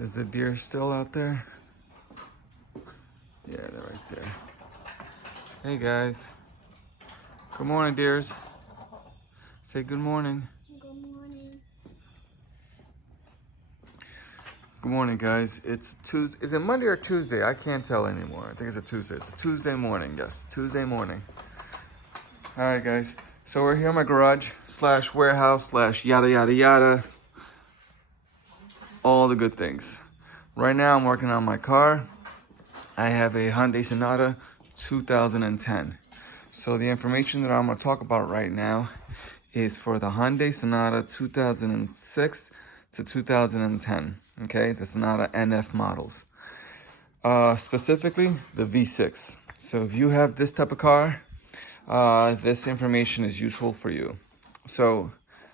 Is the deer still out there? Yeah, they're right there. Hey guys. Good morning, dears. Say good morning. Good morning. Good morning, guys. It's Tuesday. Is it Monday or Tuesday? I can't tell anymore. I think it's a Tuesday. It's a Tuesday morning. Yes, Tuesday morning. All right, guys. So we're here in my garage slash warehouse slash yada yada yada. All the good things. Right now, I'm working on my car. I have a Hyundai Sonata 2010. So the information that I'm going to talk about right now is for the Hyundai Sonata 2006 to 2010. Okay, the Sonata NF models. Specifically, the V6. So if you have this type of car, this information is useful for you. So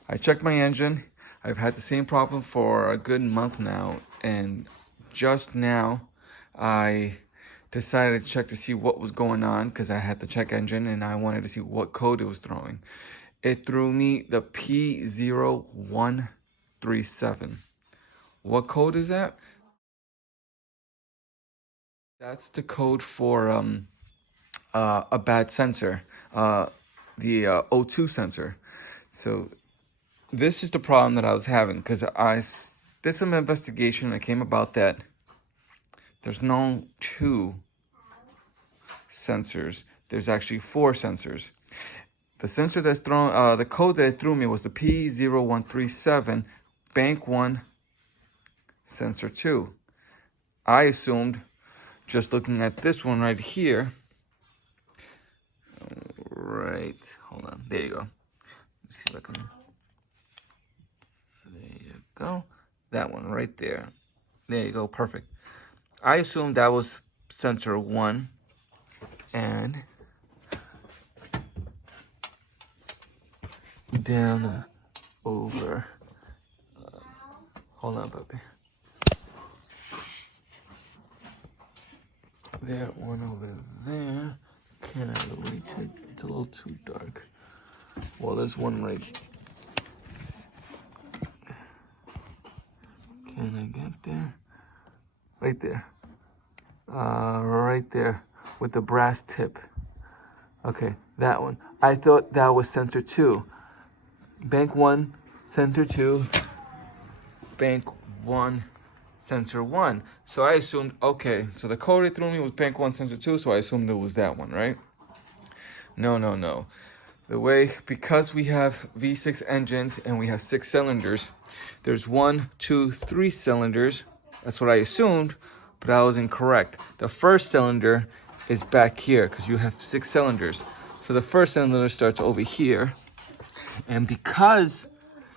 I checked my engine. I've had the same problem for a good month now, and just now I decided to check to see what was going on because I had the check engine and I wanted to see what code it was throwing. It threw me the P0137. What code is that? That's the code for a bad sensor, the O2 sensor. So this is the problem that I was having because I did some investigation and it came about that there's no 2 sensors. There's actually 4 sensors. The sensor that's thrown, the code that it threw me was the P0137 bank 1 sensor 2. I assumed, just looking at this one right here, right, hold on, there you go. Let's see if I can, there you go. That one right there. There you go, perfect. I assumed that was sensor 1, and down over, hold on, puppy. There, one over there. Can I reach it? It's a little too dark. Well, there's one right. Can I get there? Right there. Right there with the brass tip. Okay, that one. I thought that was sensor 2. Bank 1, sensor 2. Bank 1, sensor 1. So I assumed, okay, so the code it threw me was bank 1, sensor 2, so I assumed it was that one, right? No. The way, because we have V6 engines and we have 6 cylinders, there's 1, 2, 3 cylinders. That's what I assumed, but I was incorrect. The first cylinder is back here because you have 6 cylinders. So the first cylinder starts over here. And because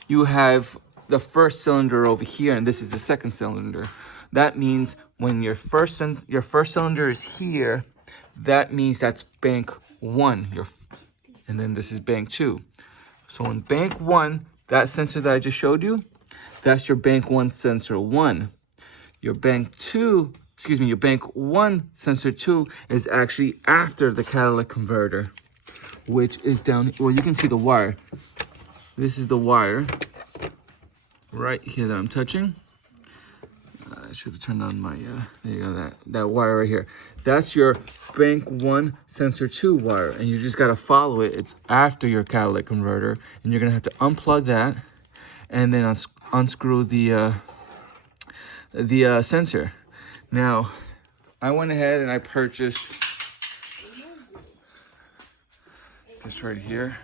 you have the first cylinder over here and this is the second cylinder, that means when your first cylinder is here, that means that's bank 1. And then this is bank 2. So in bank 1, that sensor that I just showed you, that's your bank 1 sensor 1. Your bank 1 sensor 2 is actually after the catalytic converter, which is down, well, you can see the wire. This is the wire right here that I'm touching. I should have turned on my, there you go, that wire right here. That's your bank 1 sensor 2 wire, and you just got to follow it. It's after your catalytic converter, and you're going to have to unplug that and then unscrew the sensor. Now, I went ahead and I purchased this right here.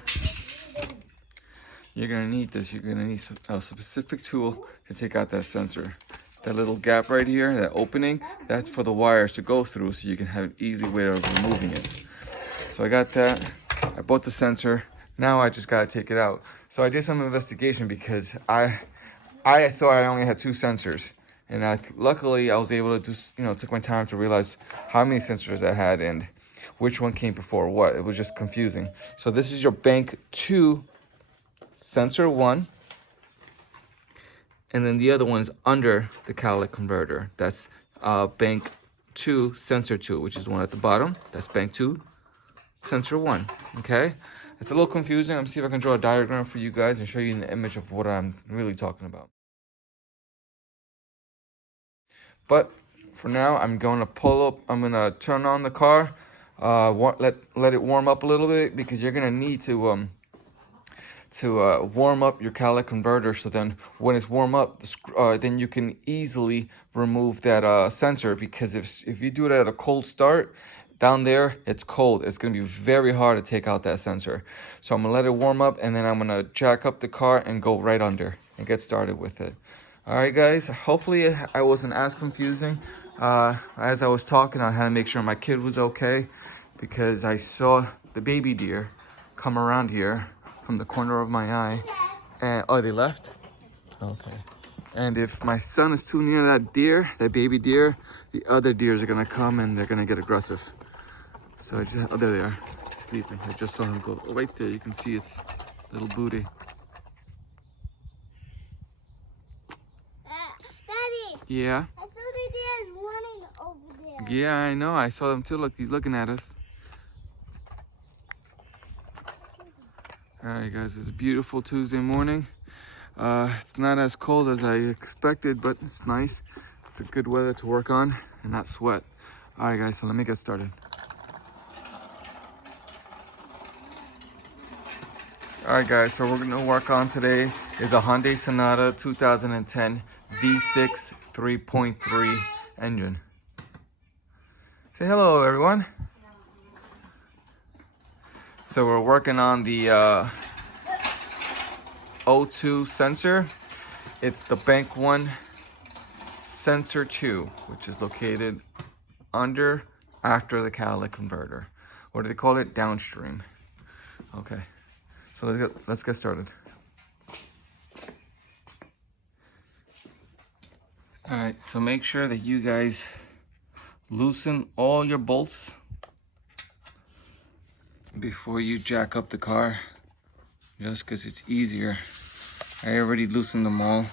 You're going to need this. You're going to need a specific tool to take out that sensor. That little gap right here, that opening, that's for the wires to go through so you can have an easy way of removing it. So I got that. I bought the sensor. Now I just got to take it out. So I did some investigation because I thought I only had 2 sensors. And luckily I was able to took my time to realize how many sensors I had and which one came before what. It was just confusing. So this is your bank 2 sensor 1. And then the other one is under the catalytic converter. That's bank 2 sensor 2, which is the one at the bottom. That's bank 2 sensor 1. Okay? It's a little confusing. Let me see if I can draw a diagram for you guys and show you an image of what I'm really talking about. But for now, I'm going to pull up. I'm going to turn on the car, let it warm up a little bit, because you're going to need to warm up your catalytic converter. So then when it's warm up, then you can easily remove that sensor, because if you do it at a cold start, down there, it's cold. It's going to be very hard to take out that sensor. So I'm going to let it warm up, and then I'm going to jack up the car and go right under and get started with it. All right, guys. Hopefully I wasn't as confusing. As I was talking, I had to make sure my kid was okay, because I saw the baby deer come around here from the corner of my eye. And oh, they left? Okay. And if my son is too near that deer, that baby deer, the other deers are going to come and they're going to get aggressive. So oh, there they are, sleeping. I just saw him go right there. You can see its little booty. Daddy. Yeah. I saw the deer running over there. Yeah, I know. I saw them too. Look, he's looking at us. All right, guys. It's a beautiful Tuesday morning. It's not as cold as I expected, but it's nice. It's a good weather to work on and not sweat. All right, guys. So let me get started. All right, guys, so we're gonna work on today is a Hyundai Sonata 2010 V6 3.3 engine. Say hello, everyone. So we're working on the O2 sensor. It's the Bank 1 sensor 2, which is located after the catalytic converter. What do they call it? Downstream. Okay. So let's get started. All right, so make sure that you guys loosen all your bolts before you jack up the car, just because it's easier. I already loosened them all.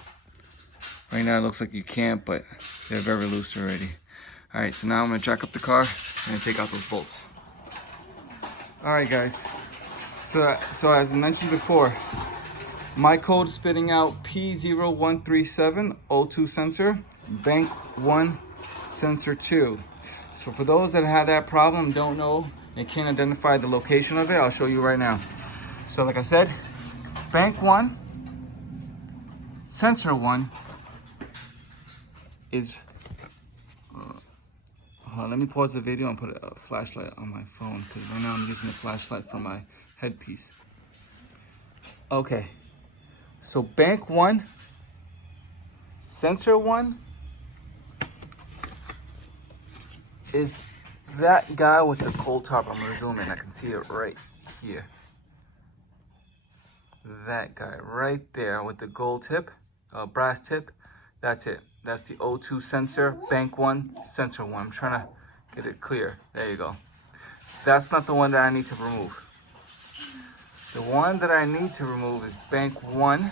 Right now it looks like you can't, but they're very loose already. All right, so now I'm gonna jack up the car and take out those bolts. All right, guys. So as I mentioned before, my code is spitting out P0137 O2 sensor, Bank 1 sensor 2. So for those that have that problem, don't know, and can't identify the location of it, I'll show you right now. So like I said, Bank 1, sensor 1 is, hold on, let me pause the video and put a flashlight on my phone, because right now I'm using a flashlight for my headpiece. Okay, so Bank 1, sensor 1 is that guy with the cold top. I'm gonna zoom in, I can see it right here. That guy right there with the gold tip, brass tip, that's it. That's the O2 sensor, Bank 1, sensor 1. I'm trying to get it clear. There you go. That's not the one that I need to remove. The one that I need to remove is Bank 1,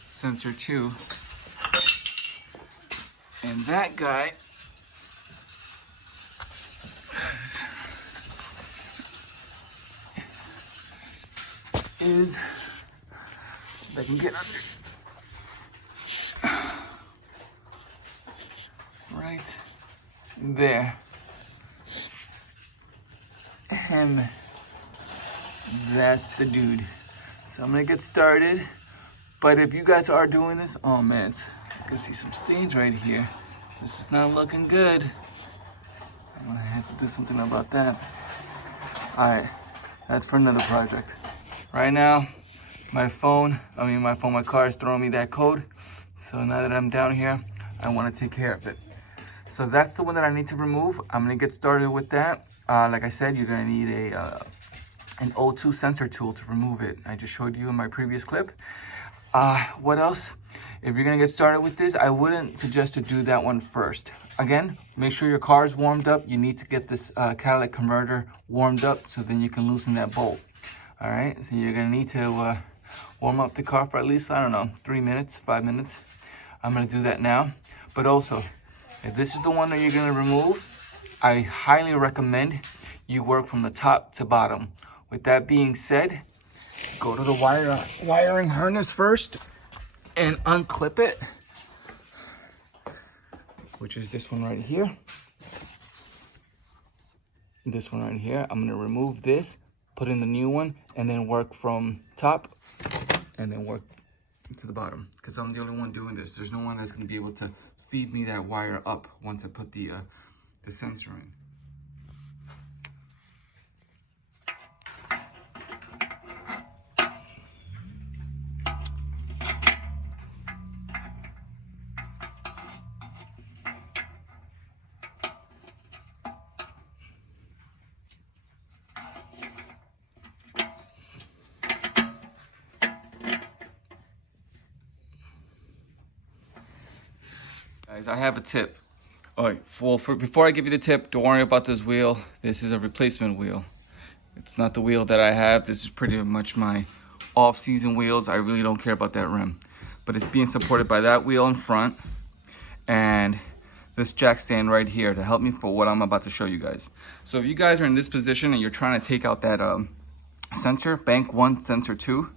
sensor 2. And that guy is, if I can get under, right there. And that's the dude. So I'm gonna get started. But if you guys are doing this, oh man, I can see some stains right here. This is not looking good. I'm gonna have to do something about that. All right, that's for another project. Right now, my car is throwing me that code. So now that I'm down here, I wanna take care of it. So that's the one that I need to remove. I'm gonna get started with that. Like I said, you're gonna need an O2 sensor tool to remove it. I just showed you in my previous clip. What else? If you're gonna get started with this, I wouldn't suggest to do that one first. Again, make sure your car is warmed up. You need to get this catalytic converter warmed up so then you can loosen that bolt. All right, so you're gonna need to warm up the car for at least, I don't know, 3 minutes, 5 minutes. I'm gonna do that now. But also, if this is the one that you're gonna remove, I highly recommend you work from the top to bottom. With that being said, go to the wiring harness first and unclip it. which is this one right here. This one right here. I'm gonna remove this, put in the new one, and then work from top and then work to the bottom, because I'm the only one doing this. There's no one that's gonna be able to feed me that wire up once I put the sensor in. Guys, I have a tip. All right, before I give you the tip, don't worry about this wheel. This is a replacement wheel. It's not the wheel that I have. This is pretty much my off-season wheels. I really don't care about that rim. But it's being supported by that wheel in front and this jack stand right here to help me for what I'm about to show you guys. So if you guys are in this position and you're trying to take out that sensor, bank 1, sensor 2,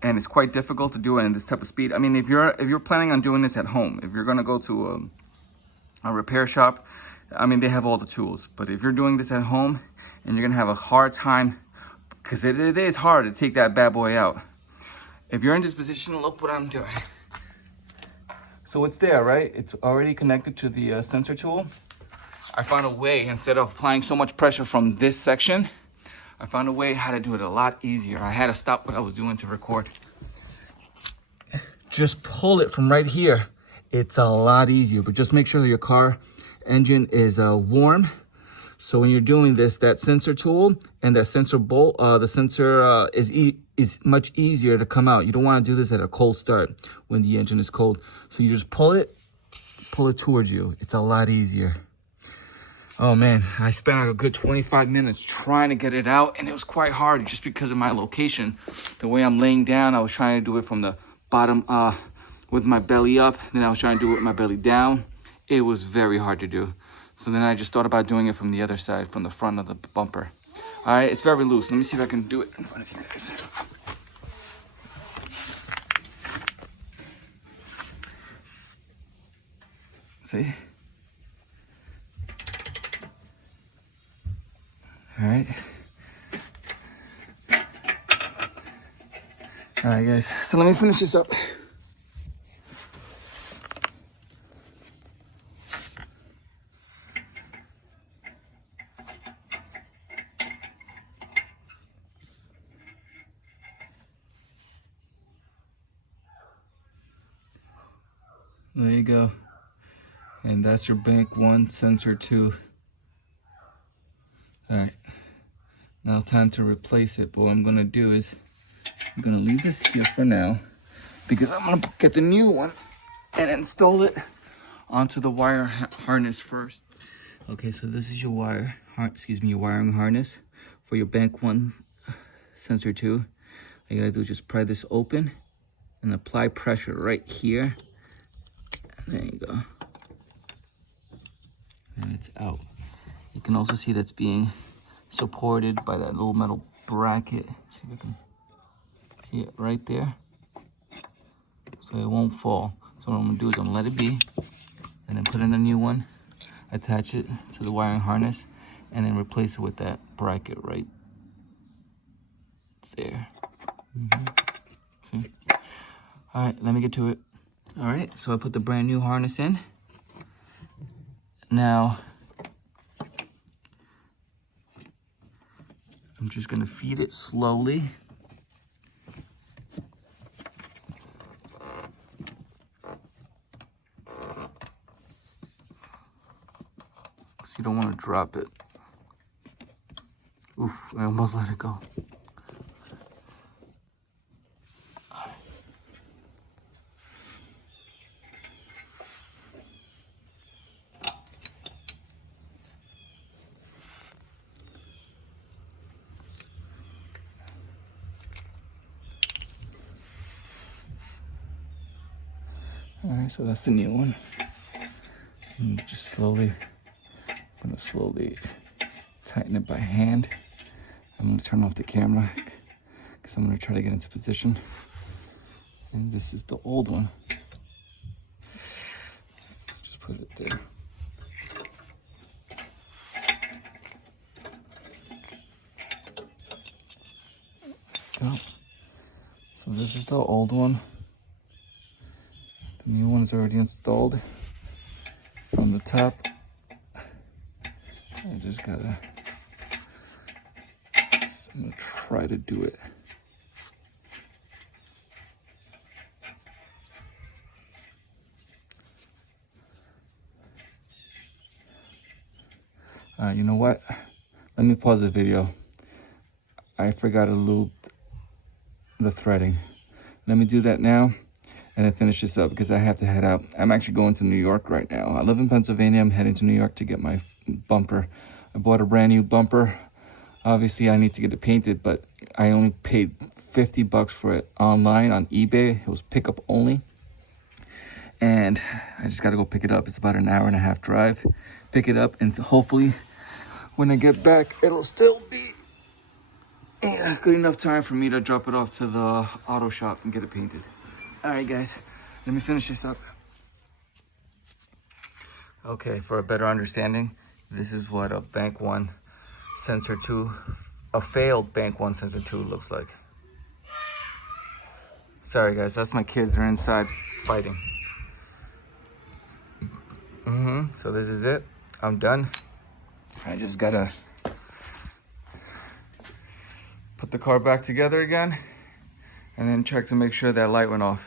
and it's quite difficult to do it in this type of speed. I mean, if you're planning on doing this at home, if you're gonna go to a repair shop, I mean, they have all the tools. But if you're doing this at home and you're gonna have a hard time, because it is hard to take that bad boy out. If you're in this position, look what I'm doing. So it's there, right? It's already connected to the sensor tool. I found a way, instead of applying so much pressure from this section, I found a way how to do it a lot easier. I had to stop what I was doing to record. Just pull it from right here. It's a lot easier, but just make sure that your car engine is warm. So when you're doing this, that sensor tool and that sensor bolt, the sensor is much easier to come out. You don't want to do this at a cold start when the engine is cold. So you just pull it towards you. It's a lot easier. Oh man, I spent a good 25 minutes trying to get it out, and it was quite hard just because of my location. The way I'm laying down, I was trying to do it from the bottom with my belly up, then I was trying to do it with my belly down. It was very hard to do. So then I just thought about doing it from the other side, from the front of the bumper. All right, it's very loose. Let me see if I can do it in front of you guys. See? All right. All right, guys. So let me finish this up. There you go. And that's your bank 1, sensor 2. All right. Now time to replace it. But what I'm gonna do is I'm gonna leave this here for now because I'm gonna get the new one and install it onto the wire harness first. Okay, so this is your your wiring harness for your bank 1, sensor 2. All you gotta do is just pry this open and apply pressure right here. And there you go. And it's out. You can also see that's being supported by that little metal bracket. See if I can see it right there. So it won't fall. So what I'm gonna do is I'm gonna let it be and then put in the new one, attach it to the wiring harness, and then replace it with that bracket right there. See? All right, let me get to it. All right, so I put the brand new harness in. Now, I'm just gonna feed it slowly. So you don't wanna drop it. Oof, I almost let it go. All right, so that's the new one. And just slowly, I'm gonna slowly tighten it by hand. I'm gonna turn off the camera because I'm gonna try to get into position. And this is the old one. Just put it there. go. So this is the old one. The new one is already installed from the top. I just gotta, I'm gonna try to do it. You know what? Let me pause the video. I forgot to lube the threading. Let me do that now and then finish this up because I have to head out. I'm actually going to New York right now. I live in Pennsylvania. I'm heading to New York to get my bumper. I bought a brand new bumper. Obviously, I need to get it painted, but I only paid $50 for it online on eBay. It was pickup only. And I just got to go pick it up. It's about an hour and a half drive. Pick it up, and so hopefully when I get back, it'll still be good enough time for me to drop it off to the auto shop and get it painted. All right, guys, let me finish this up. Okay, for a better understanding, this is what a Bank 1 Sensor 2, a failed Bank 1 Sensor 2 looks like. Sorry, guys, that's my kids. They're inside fighting. So this is it. I'm done. I just gotta put the car back together again and then check to make sure that light went off.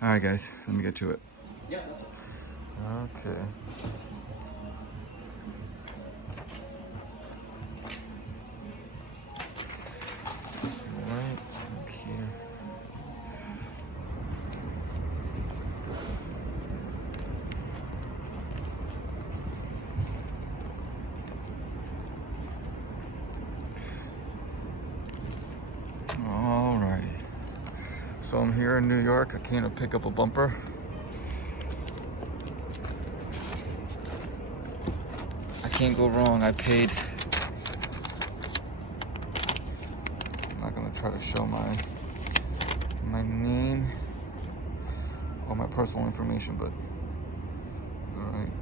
All right, guys, let me get to it. Yeah. Okay. Just right up here. Alrighty. So I'm here in New York. I came to pick up a bumper. I can't go wrong. I paid. I'm not gonna try to show my name or my personal information, but right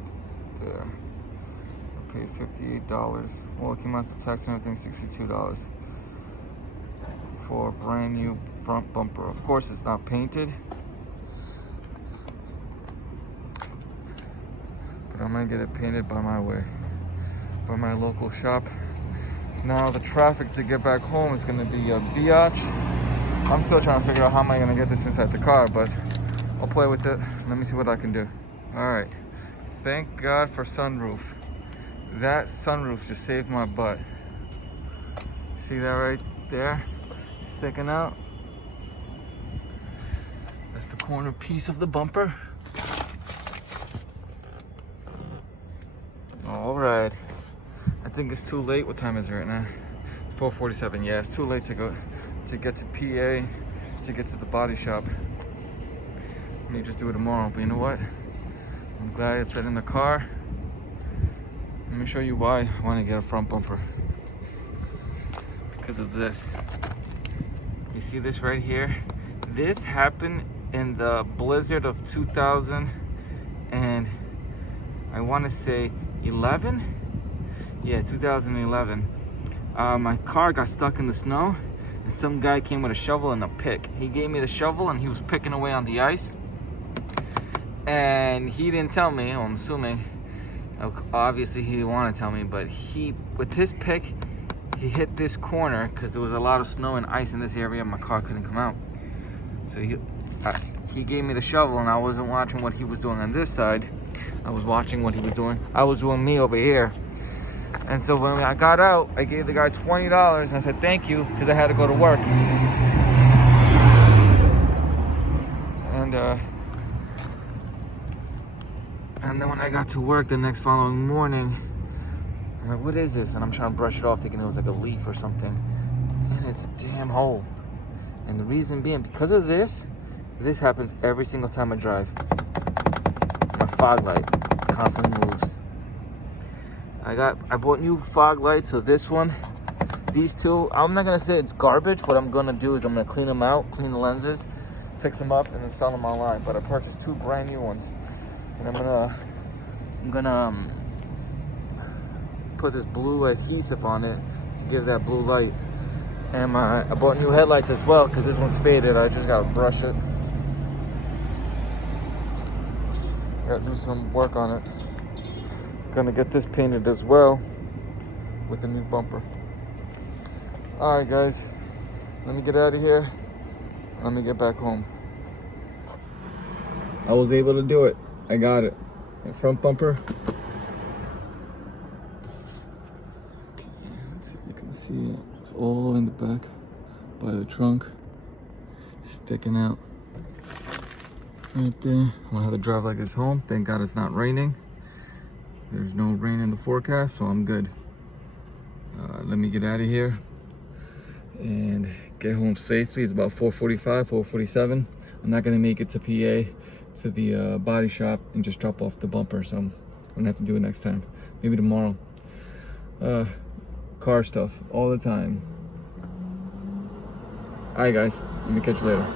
there. I paid $58. Well, it came out to tax and everything, $62 for a brand new front bumper. Of course, it's not painted, but I'm gonna get it painted by my way, by my local shop. Now the traffic to get back home is gonna be a biatch. I'm still trying to figure out how am I gonna get this inside the car, but I'll play with it. Let me see what I can do. All right, thank God for sunroof. That sunroof just saved my butt. See that right there? Sticking out. That's the corner piece of the bumper. All right. I think it's too late. What time is it right now? It's 4:47. Yeah, it's too late to get to PA, to get to the body shop. I may just do it tomorrow, but you know what? I'm glad it's right in the car. Let me show you why I want to get a front bumper. Because of this. You see this right here? This happened in the blizzard of 2000 and I want to say 11? Yeah, 2011. My car got stuck in the snow and some guy came with a shovel and a pick. He gave me the shovel and he was picking away on the ice. And he didn't tell me, well, I'm assuming, obviously he didn't want to tell me, but with his pick, he hit this corner because there was a lot of snow and ice in this area and my car couldn't come out. So he gave me the shovel and I wasn't watching what he was doing on this side. I was watching what he was doing. I was doing me over here. And so when I got out, I gave the guy $20 and I said thank you because I had to go to work. And then when I got to work the next following morning, I'm like, what is this? And I'm trying to brush it off thinking it was like a leaf or something. And it's a damn hole. And the reason being, because of this happens every single time I drive. My fog light constantly moves. I bought new fog lights, so this one, these two, I'm not gonna say it's garbage. What I'm gonna do is I'm gonna clean them out, clean the lenses, fix them up, and then sell them online. But I purchased two brand new ones. And I'm gonna put this blue adhesive on it to give that blue light. And I bought new headlights as well because this one's faded. I just gotta brush it. Gotta do some work on it. Gonna get this painted as well with a new bumper. All right, guys, let me get out of here. Let me get back home. I was able to do it. I got it. The front bumper. Okay, let's see if you can see it. It's all in the back by the trunk, sticking out right there. I'm gonna have to drive like this home. Thank God it's not raining. There's no rain in the forecast, so I'm good. Let me get out of here and get home safely. It's about 4:45, 4:47. I'm not gonna make it to PA, to the body shop, and just drop off the bumper, so I'm gonna have to do it next time, maybe tomorrow. Car stuff all the time. All right, guys, let me catch you later.